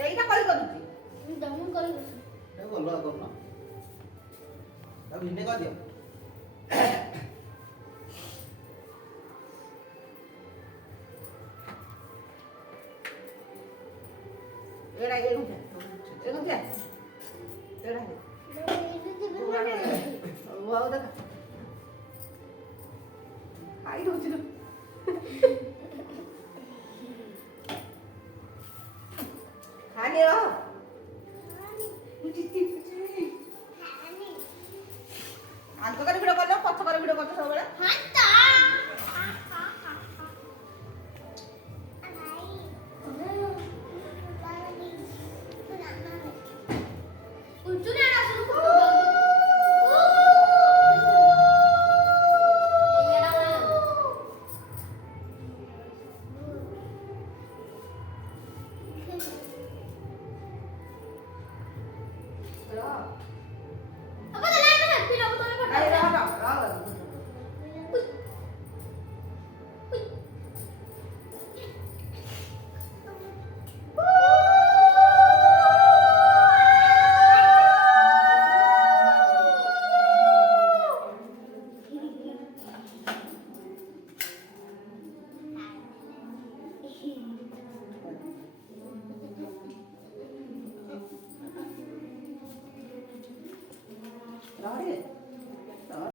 ଏଇଟା କଲି କରୁଛି ଦମନ କରି ବସ। ଏ ଭଲ କରୁନ ତା ଭିନେ କରିଦିଅ ଏଇଟା ଏ ଘୁଞ୍ଚା ଏ ଘୁଞ୍ଚା ଏଇଟା ହଉ ଦେଖ ଖାଇ ଦଉଛି ଖାଲି ରହ ଆଗ କରି ଭିଡ କରିବ ପଛ କରି ଭିଡ କରୁଛ ସବୁବେଳେ